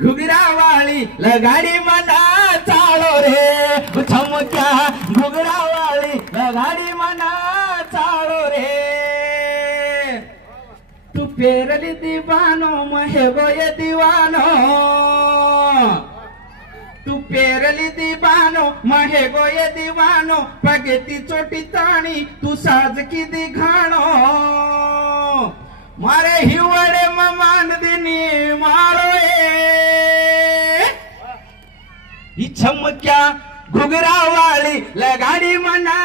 घुगरावाळी लगाडी मना चाळो रे उच्च मुक्या घुगरावाळी लगाडी मना चाळो रे तू पेरली दिवानो महे गोय दिवानो तू पेरली दिवानो महे गोय दिवानो पगेती चोटी ताणी तू साजकी दिघाणो मारे हिवडे ममान दिनी मारो ही छमक्या घुगरावाळी लगाडी मना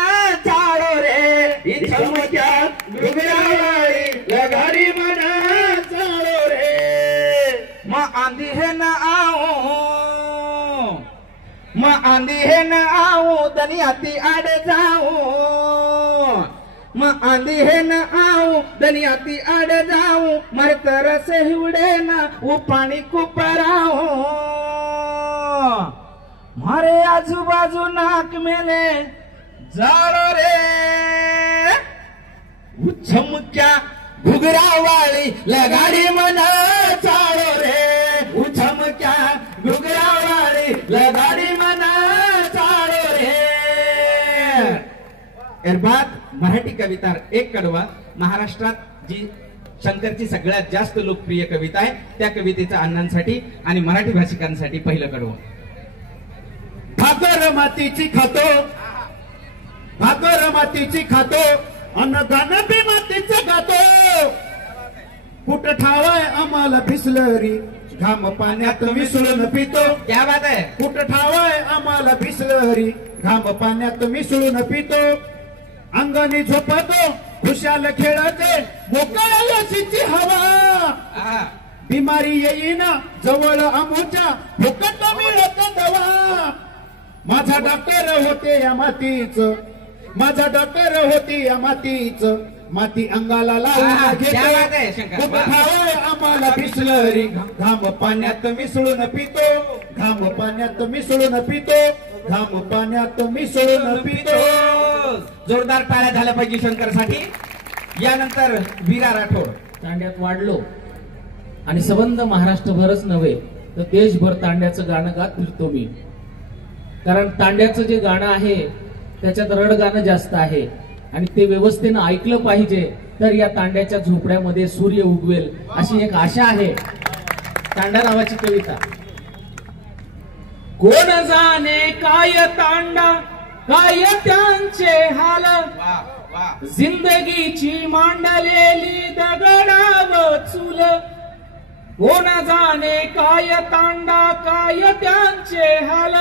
चाळो रे ही छमक्या घुगरावाळी लगाडी मना चाळो रे म आंधी है न आओ म आंधी है न आओ दनियाती आड जाओ म आंधी है न आओ दनियाती आड जाओ मर तरस हिवडे ना वो पानी को पराओ मारे आजूबाजू नाक मेले जाळो रे छमक्या घुगरावाळी लगाडी मन चालो रे उछमक्या घुगरावाळी लगाडी मन चालो रे. एरबाद मराठी कविता एक कडवा महाराष्ट्रात जी शंकरची सगळ्यात जास्त लोकप्रिय कविता आहे त्या कवितेचा अण्णांसाठी आणि मराठी भाषिकांसाठी पहिलं कडवं. भाकर मातीची खातो, भाकर मातीची खातो, अन्नदान बी मातीचं गातो. कुठ ठावाय आम्हाला बिसलरी, घाम पाण्यात मिसळून पितो. क्या बात आहे. कुठ ठावाय आम्हाला बिसलरी, घाम पाण्यात मिसळून पितो. अंगाने झोपतो खुशाल खेळते, मोकळ्या लसीची हवा. बिमारी येईना जवळ आमच्या, फुकट मिळत दवा. माझा डॉक्टर होते या मातीच, माझा डॉक्टर होती या मातीच. माती अंगाला लावून घेते, कुठं खावाय आम्हाला बिसलरी, घाम पाण्यात मिसळून पितो. घाम पाण्यात मिसळून पितो, घाम पाण्यात मिसळून पितो. जोरदार टाळ्या झाल्या पाहिजे शंकरसाठी. यानंतर वीरा राठोड. तांड्यात वाढलो आणि संबंध महाराष्ट्रभरच नव्हे तर देशभर तांड्याचं गाणं गात फिरतो मी. कारण तांड्याचं जे गाणं आहे त्याच्यात रड गाणं जास्त आहे आणि ते व्यवस्थेनं ऐकलं पाहिजे तर या तांड्याच्या झोपड्यामध्ये सूर्य उगवेल अशी एक आशा आहे. तांडा नावाची कविता. कोण जाणे काय तांडा, काय त्यांचे हाल, जिंदगीची मांडलेली दगडाव चूल. कोण जाणे काय तांडा, काय त्यांचे हाल,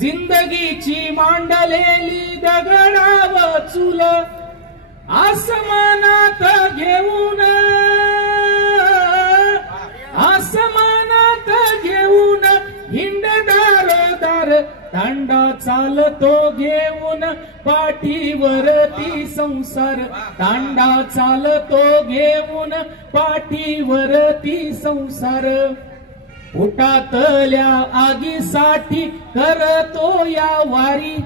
जिंदगीची मांडलेली दगडाव चूल. आसमानात घेऊन, आसमानात घेऊन हिंड दारोदार, तांडा चालतो घेऊन पाठीवरती संसार. तांडा चालतो घेऊन पाठीवरती संसार. पोटातल्या आगीसाठी करतो या वारी,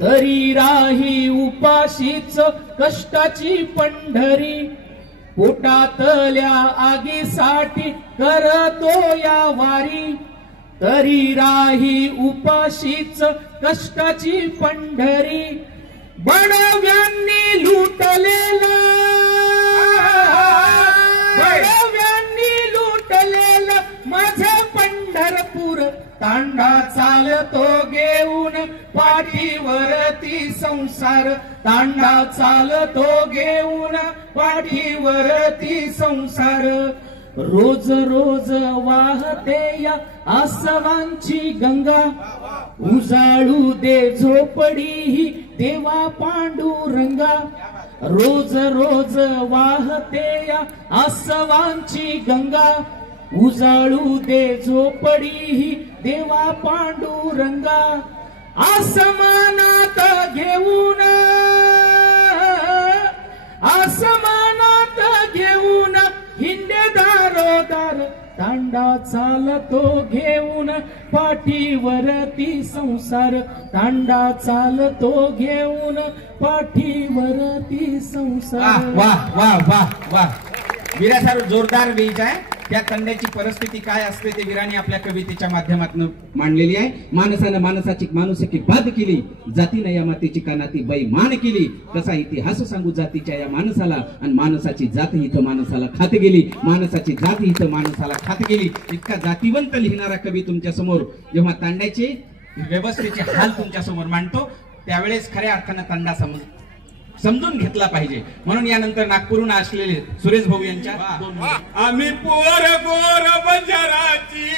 तरी राही उपाशीच कष्टाची पंढरी. पोटातल्या आगीसाठी करतो या वारी, तरी राही उपाशीच कष्टाची पंढरी. बडव्यांनी लुटलेलं, बडव्यांनी लुटलेलं माझं पंढरपूर. तांडा चालतो घेऊन पाठीवरती संसार. तांडा चालतो घेऊन पाठीवरती संसार. रोज रोज वाहते या आसवांची गंगा, उजाळू दे झोपडी ही देवा पांडुरंगा. रोज रोज वाहते या आसवांची गंगा, उजाळू दे झोपडी ही देवा पांडुरंगा. आसमानात घेऊन, आसमानात घेऊन हिंडे दारोदार. तांडा चालतो घेऊन पाठीवरती संसार. तांडा चालतो घेऊन पाठीवरती संसार. वाह वाह वाह वाह. वीरासार जोरदार बीज आहे. त्या तांड्याची परिस्थिती काय असते ते वीराने आपल्या कवितेच्या माध्यमातून मांडलेली आहे. माणसानं माणसाची माणुसकी बाद केली, जातीनं या मातीची कानाती बैमान केली. कसा इतिहास सांगू जातीच्या या माणसाला, आणि माणसाची जात इथं माणसाला खात गेली. माणसाची जात इथं माणसाला खात गेली. इतका जातीवंत लिहिणारा कवी तुमच्या समोर जेव्हा तांड्याचे व्यवस्थेचे हाल तुमच्या समोर मांडतो त्यावेळेस खऱ्या अर्थानं तांडा समजून घेतला पाहिजे. म्हणून यानंतर नागपूरहून असलेले सुरेश भाऊ यांच्या आम्ही पोर गोर बंजाराची,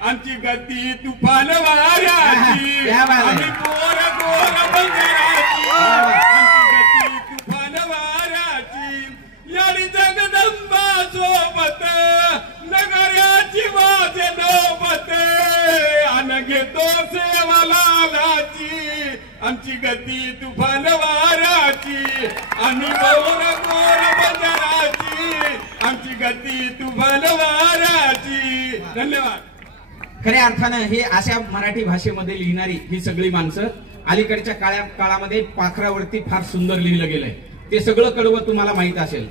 आमची गती तुफान वाऱ्याची. आम्ही पोर गोर बंजाराची, आमची गती तुफान वाऱ्याची. याडी जगदंबा सोबत नगराची माझे नोबत, अन घेतो सेवा लालाची. आमची गती तुफान वाऱ्याची, आम्ही गोर गोर बंजाराची, आमची गती तुफान वाऱ्याची. धन्यवाद. खऱ्या अर्थानं हे अशा मराठी भाषेमध्ये लिहिणारी ही सगळी माणसं. अलीकडच्या काळामध्ये पाखरावरती फार सुंदर लिहिलं गेलंय. ते सगळं कडवं तुम्हाला माहित असेल.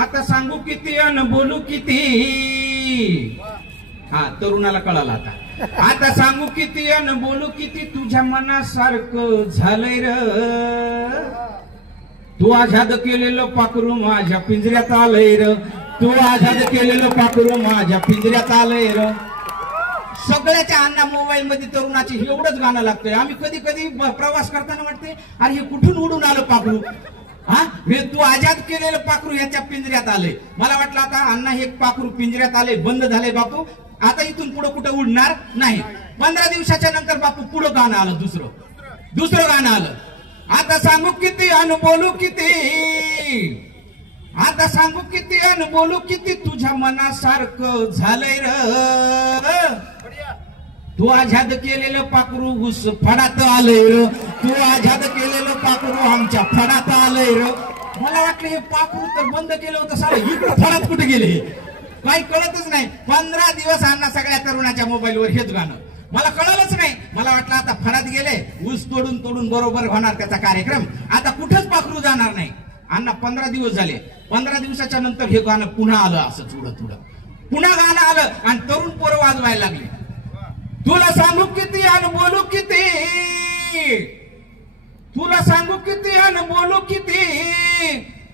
आता सांगू किती अन बोलू किती. हा तरुणाला कळाला आता सांगू किती अन बोलू किती तुझ्या मनासारखं झालंय र. तू आझाद केलेलं पाखरू माझ्या पिंजऱ्यात आलंय र. तू आझाद केलेलं पाखरू माझ्या पिंजऱ्यात आलंय र. सगळ्याच्या अण्णा मोबाईल मध्ये तरुणाची एवढंच गाणं लागतंय. आम्ही कधी कधी प्रवास करताना वाटते अरे हे कुठून उडून आलं पाखरू. हा हे तू आजाद केलेलं पाखरू याच्या पिंजऱ्यात आलंय. मला वाटलं आता अण्णा हे पाखरू पिंजऱ्यात आले बंद झाले बापू आता इथून पुढे कुठे उडणार नाही. 15 दिवसाच्या नंतर बापू पुढं गाणं आलं दुसरं गाणं आलं. आता सांगू किती अन बोलू किती. आता सांगू किती अन बोलू किती तुझ्या मनासारखं झालंय र. तू आझाद केलेलं पाखरू ऊस फडात आलंय र. तू आझाद केलेलं पाखरू आमच्या फडात आलंय र. मला वाटलं हे पाखरू तर बंद केलं होतं सारं इकडं फडात कुठे गेले काही कळतच नाही. 15 दिवस अण्णा सगळ्या तरुणाच्या मोबाईलवर हेच गाणं. मला कळलंच नाही. मला वाटलं आता फडात गेले ऊस तोडून बरोबर होणार त्याचा कार्यक्रम. आता कुठंच पाखरू जाणार नाही. अण्णा 15 दिवस झाले. 15 दिवसाच्या नंतर हे गाणं पुन्हा आलं असंच उडत पुन्हा गाणं आलं आणि तरुण पोरं वाजवायला लागले. तुला सांगू किती अन बोलू किती. तुला सांगू किती अन बोलू किती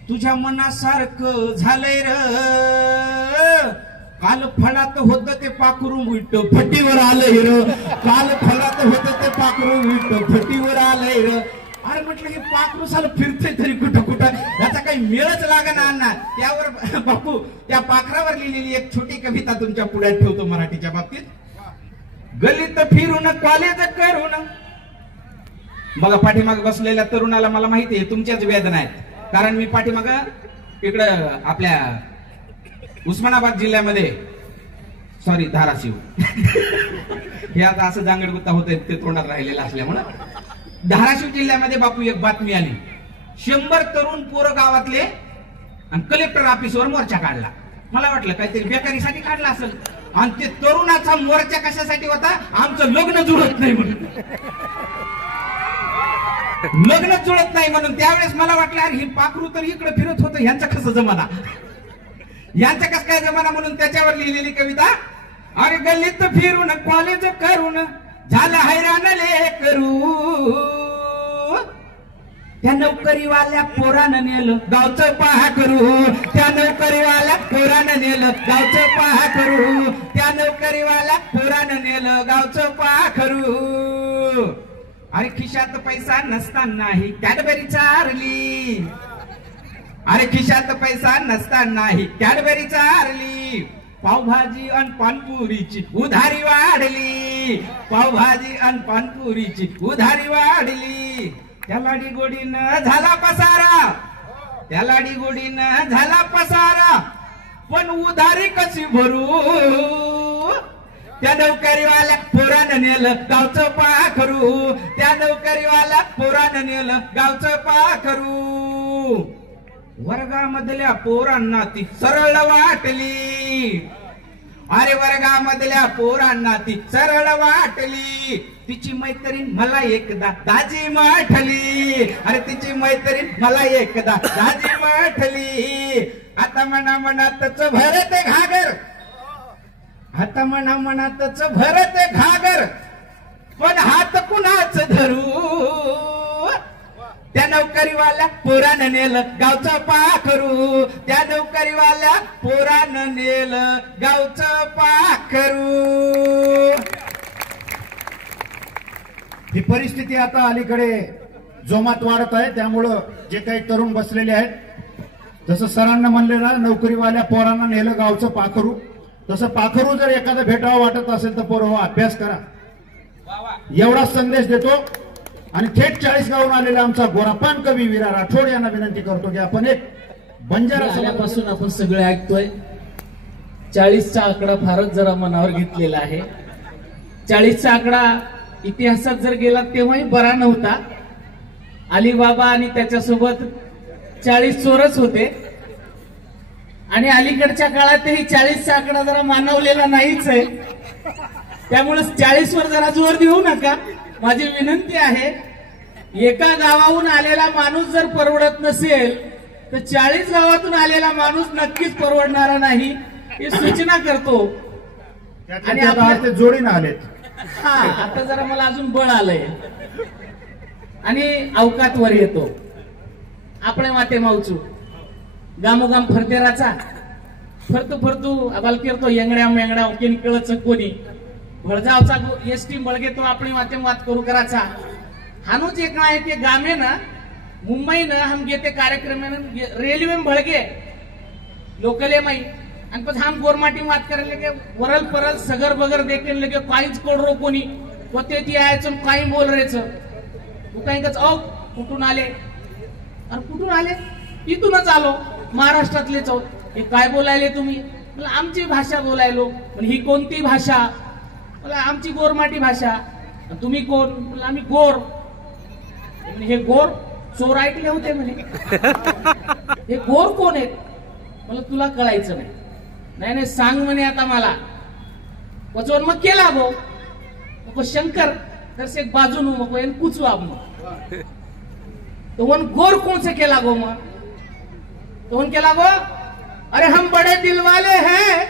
तुझ्या मनासारखं झालंय र. काल फळात होत ते पाखरू विट फटीवर आलंय र. काल फळात होत ते पाखरू विट फटीवर आलंय र. अरे म्हटलं हे पाखरू साला फिरतंय तरी कुठं याचा काही मेळच लागेना अण्णा. त्यावर बापू त्या पाखरावर लिहिलेली एक छोटी कविता तुमच्या पुढ्यात ठेवतो मराठीच्या बाबतीत. गल्लीत फिरून कॉलेज करून. बघा पाठीमाग बसलेल्या तरुणाला मला माहिती आहे तुमच्याच वेदना आहेत. कारण मी पाठीमाग इकडं आपल्या उस्मानाबाद जिल्ह्यामध्ये सॉरी धाराशिव हे आता असं जांगडगुत्ता होत ते तोंडात राहिलेलं असल्यामुळं धाराशिव जिल्ह्यामध्ये बापू एक बातमी आली. 100 तरुण पोरं गावातले आणि कलेक्टर ऑफिसवर मोर्चा काढला. मला वाटलं काहीतरी बेकारीसाठी काढला असेल. आणि ते तरुणाचा मोर्चा कशासाठी होता आमचं लग्न जुळत नाही म्हणून. लग्न जुळत नाही म्हणून. त्यावेळेस मला वाटलं अरे हे पाखरू तर इकडे फिरत होतं ह्यांचा कसं जमाना यांचा कस काय जमाना म्हणून त्याच्यावर लिहिलेली कविता. अरे गल्लीत फिरून कॉलेज करून झालं हैराण लेकरू. त्या नोकरीवाल्या पोरानं नेलं गावचं पहा करू. त्या नोकरीवाल्या पोरानं नेलं गावचं पहा करू. त्या नोकरीवाल्या पोरानं नेलं गावचं पहा करू. अरे खिशात पैसा नसतानाही कॅडबरी चारली. अरे खिशात पैसा नसतानाही कॅडबरी चारली. पावभाजी अन पानपुरीची उधारी वाढली. पावभाजी अन पानपुरीची उधारी वाढली. त्या लाडी गोडीनं झाला पसारा. त्या लाडी गोडीनं झाला पसारा. पण उधारी कशी भरू. त्या नोकरीवाल्या पोरानं नेलं गावचं पाखरू. त्या नोकरीवाल्या पोरानं नेलं गावचं पाखरू. वर्गामधल्या पोरांना ती सरळ वाटली. अरे वर्गामधल्या पोरांना ती सरळ वाटली. तिची मैत्रीण मला एकदा दाजी म्हटली. अरे तिची मैत्रीण मला एकदा दाजी म्हटली. आता मनातच भरते घागर. आता मनातच भरते घागर. पण हात कुणाच धरू. त्या नोकरीवाल्या पोरानं नेलं गावचं पाखरू. त्या नोकरीवाल्या पोरानं नेलं गावचं पाखरू. ही परिस्थिती आता अलीकडे जोमात वाढत आहे. त्यामुळं जे काही तरुण बसलेले आहेत जसं सरांना म्हणलेलं नोकरीवाल्या पोरांना नेलं गावचं पाखरू तसं पाखरू जर एखादं भेटावं वाटत असेल तर पोरं अभ्यास करा एवढा संदेश देतो. आणि थेट 40 गावून आलेला आमचा गोरापान कवी विरा राठोड यांना विनंती करतो की आपण एक बंजारा आल्यापासून आपण सगळे ऐकतोय. 40चा आकडा फारच जरा मनावर घेतलेला आहे. 40चा आकडा इतिहासात जर गेला तेव्हाही बरा नव्हता. अलीबाबा आणि त्याच्यासोबत 40 चोरच होते. आणि अलीकडच्या काळातही 40चा आकडा जरा मानवलेला नाहीच आहे. त्यामुळे 40 वर जरा जोर देऊ नका माझी विनंती आहे. एका गावाहून आलेला माणूस जर परवडत नसेल तर 40 गावातून आलेला माणूस नक्कीच परवडणारा नाही ही सूचना करतो. आणि ते जोडीनं आलेत. हा आता जरा मला अजून बळ आलंय आणि अवकात वर येतो. आपले माते मावचू गामोगाम फरतेराचा फरतू फरतू अबाल करतो येंगड्या मेंगड्या केन कळच कोणी भळजावचा एसटी बळगे तो आपली माते मात करू कराचा हानूच एक ना एक गामे ना मुंबई न हम गेते कार्यक्रम रेलवे में भड़गे लोकले माई आणि पण हम गोरमाटी मात करायला लगे वरल परल सगर बगर देखे लगे काहीच कोडरो कोणी होते ती यायचं काही बोल रेच तू काही कच औ कुठून आले आणि कुठून आले इथूनच आलो महाराष्ट्रातलेच आहोत. हे काय बोलायले तुम्ही? मला आमची भाषा बोलायलो. पण ही कोणती भाषा? मला आमची गोरमाटी भाषा. तुम्ही कोण? मला आम्ही गोर. हे गोर चोर ऐकले होते म्हणे. हे गोर कोण आहेत? मला तुला कळायचं नाही. नाही नाही सांग म्हणे आता मला. वचन मग केला गो मग शंकर तर से एक बाजू नु मग कुछ आप मग तो वन गोर कौन से केला गो मग तो वन केला गो अरे हम बड़े दिल वाले हैं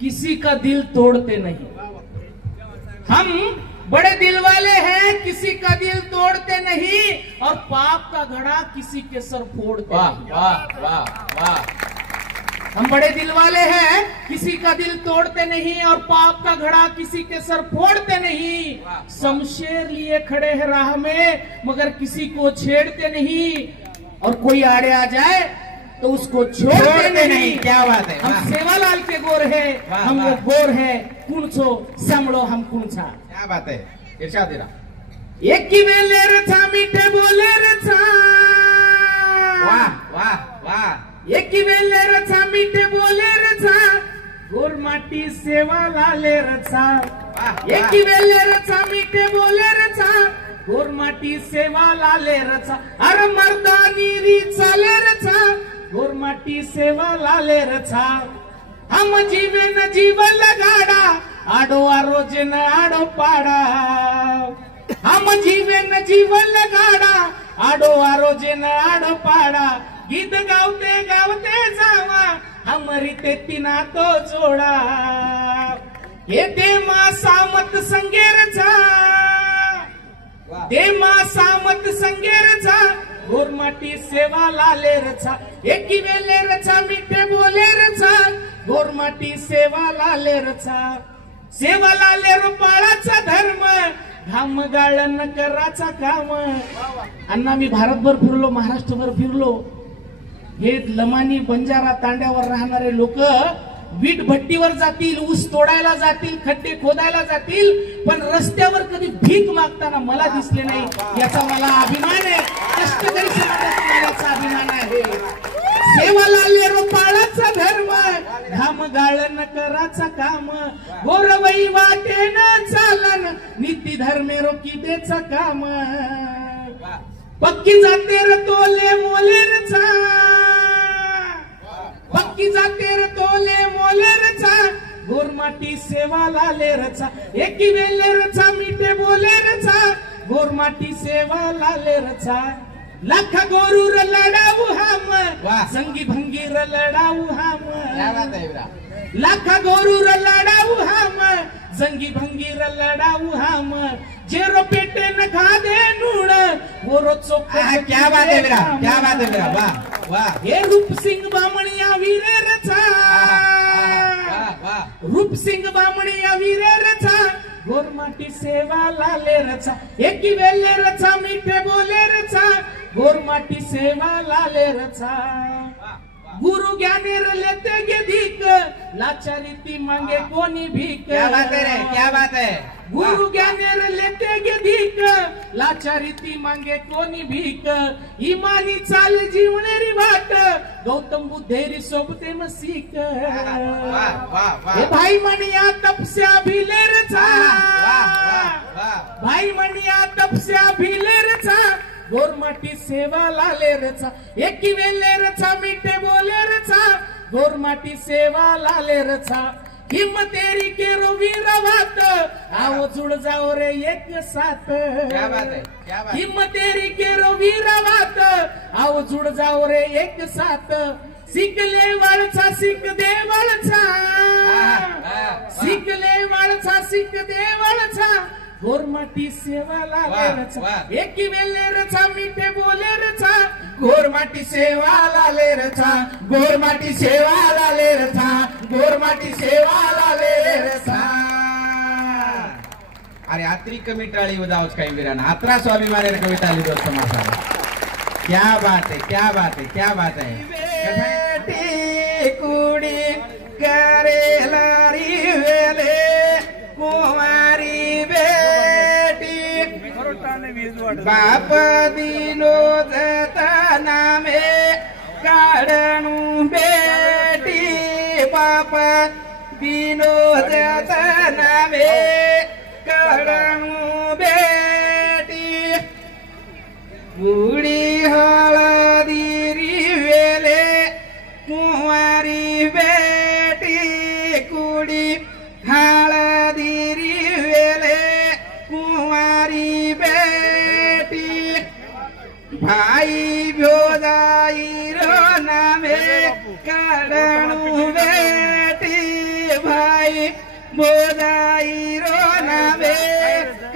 किसी का दिल तोड़ते नहीं. हम बड़े दिल वाले हैं किसी का दिल तोड़ते नहीं और पाप का घड़ा किसी के सर फोड़ते नहीं. वाह वाह वाह. हम बड़े दिल वाले हैं किसी का दिल तोड़ते नहीं और पाप का घड़ा किसी के सर फोड़ते नहीं. शमशेर लिए खड़े हैं राह में मगर किसी को छेड़ते नहीं और कोई आड़े आ जाए तो उसको छोड़ते नहीं. क्या बात है. हम सेवालाल के गोर है हम वो गोर है कुणछो सांभळो हम कुणछा. क्या बात है. इरशाद दिला. एक की वेले रचा मीठे बोले रचा. वाह वाह वाह. एक की वेले रचा मीठे बोले रचा गोर माटी सेवा लाले रचा. एक की वेले रचा मीठे बोले रचा गोर माटी सेवा लाले रचा. अरे मर्दानी री चाले रचा गोर माटी सेवा लाले रचा. हम जीवे न जीव लगाड़ा आडो आरोजे न आडो पाड़ा. हम जीवे न जीव लगाड़ा आडो आरोजे न आडो पाड़ा. गीत गावते गावते जावा हमरी ते तिना तो जोडा. हे दे मा सामत संगेरचा दे मा सामत संगेरचा गोरमाटी सेवा लाले रचा. एकी वेले रचा मिठे बोले रचा गोरमाटी सेवा लाले रचा. सेवा लाले रुपाळाचा धर्म घाम गाळण कराचा काम. अण्णा मी भारतभर फिरलो महाराष्ट्रभर फिरलो. हे लमानी बंजारा तांड्यावर राहणारे लोक वीट भट्टीवर जातील ऊस तोडायला जातील खड्डे खोदायला जातील पण रस्त्यावर कधी भीक मागताना मला दिसले नाही. याचा मला अभिमान आहे. कष्टकरी समाजाचा अभिमान आहे. सेवा लाले रुपाळाचा धर्म घाम गाळण कराचा काम. गोरवई वाटेन चालन नीती धर्मे रोकीदेचा काम. पक्की जाते र तोले मोले रचा पक्की जाते र तोले मोले रचा गोरमाटी सेवा लाले रचा. एकी वेले रचा मीठे बोले रचा गोरमाटी सेवा लाले रचा. लाखा गोरूर लढाऊ हम संगी भंगीर लढाऊ हम. लाखा गोरूर लढाऊ हम जंगी भंगीर लढाऊ हम. जेरो पेटे न खादे नूण गोरो चोक. क्या बात है मेरा. क्या बात है मेरा. वाह वाह. हे रूप सिंग बामणिया वीरे रचा रूप सिंग बामणिया वीरे रचा गोरमाटी सेवा लाले रचा. एकी वेले रचा मीठे बोले रचा गोरमाटी सेवा लाले रचा. गुरु ज्ञानेर लेते गे धीक लाचारीती मांगे कोणी भीक. क्या बात है रे. क्या बात है. गुरु ज्ञानेर लेते गे धीक लाचारीती मांगे कोणी भीक. इमानी चाल जीवनेरी वाट गौतम बुद्धेरी सोबते मसीक. हे भाई मनिया तपस्या भिलेरचा भाई मनिया तपस्या भिलेरचा गोरमाटी सेवा लाले रचा. एकी वेले रचा मीठे बोले रचा गोरमाटी सेवा लाले रचा. हिम्मतेरी केरो वीरवात आओ जुड़ जाओ रे एक साथ. क्या बात है. हिम्मत तेरी केरो वीरवात आओ जुड़ जाओ रे एक साथ शिकले वळचा शिक दे वळचा शिकले वळचा शिक दे वळचा गोरमाटी सेवा लालेरचा एकी वेलेरचा मिठे बोलेरचा गोरमाटी सेवा लालेरचा गोरमाटी सेवा लालेरचा गोरमाटी सेवा लालेरचा। अरे आत्री कमी टाळी बजावच काही वीरांना आत्रा स्वाभिमानी कमी टाळी बजावत समासाला क्या बात है क्या बात है क्या बात है। बेटी कुड़ी करेला री वेले कुमारी बेटी बाप दिनो जता नामे काढणू बेटी बाप दिनो जता नामे काढणू बेटी कुड़ी हळदी वेले कुमारी बेटी कुड़ी हळदी वेले कुमारी बेटी भाई भोजाई रो नामे काढणू बेटी भाई भोजाई रो नामे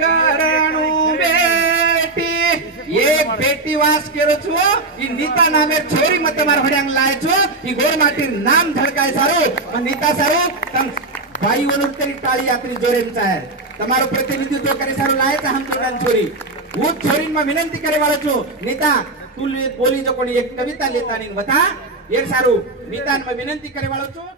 काढणू बेटी एक बेटी वास केरो छो ई नीता नामे छोरी मत मार हड्यांग लाय छो ई गोरमाटी नाम धड़काय सारो नीता सारो तम भाई वनुतरी टाळी यात्री जोरेम चाहे તમારો પ્રતિનિધિત્વ કરે સારું લાય છે હમ જોડાન છોરી હું છોરી માં વિનંતી કરે વાળો છું નેતા તું બોલી જો કોની એક કવિતા લેતા ની બતા એક સારું નીતાન માં વિનંતી કરે વાળો છું।